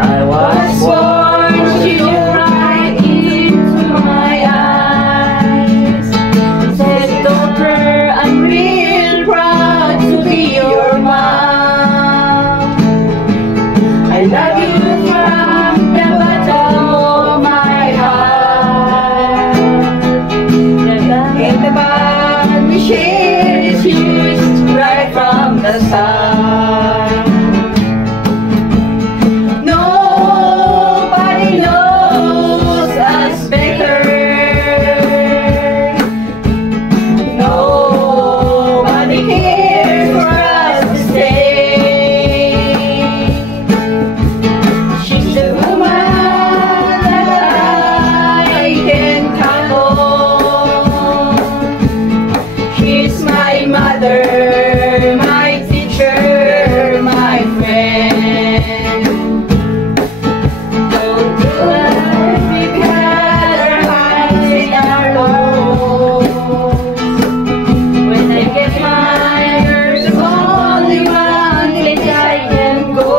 I was born, she looked right into my eyes. Said, daughter, I'm real proud to be your mom. I love you from the bottom of my heart. And the bond we share is yours right from the start. Nobody knows us better. Nobody cares for us to stay. She's the woman that I can count on. She's my mother, my teacher, my friend. Don't do it because our hearts are low. When I get mine, there's only one place I can go.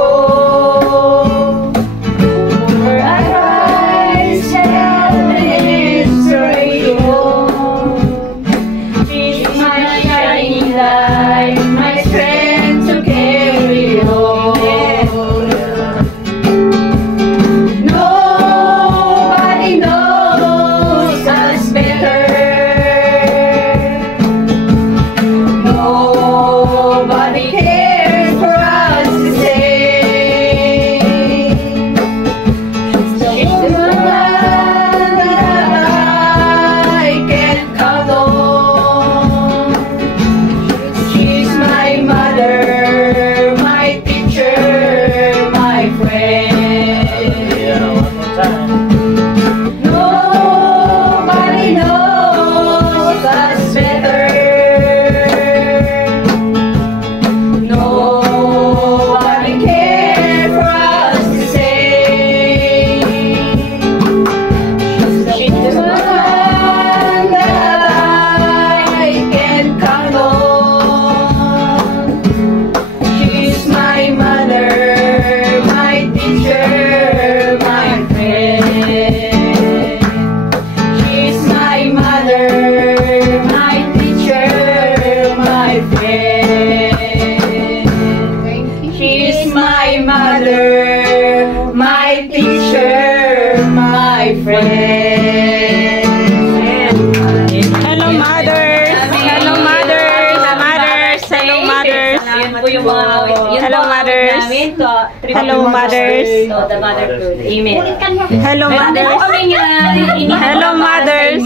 Where I rise and inspiration. She's my shining light, my strength to carry on. Nobody knows us better. Nobody cares for us to say. She's the woman that I can count on. She's my mother, my teacher, my friend. Nobody knows us better. Nobody cares for us to say. She's the one that I can count on. She's my mother, my teacher, my friend. She's my mother, my teacher, my friend. She's my mother, my teacher, my friend. Hello, mothers! Hello, mothers! Mothers! Hello, mothers! Hello, mothers! Hello, mothers! The motherhood. Amen. Hello, mothers! Hello, mothers!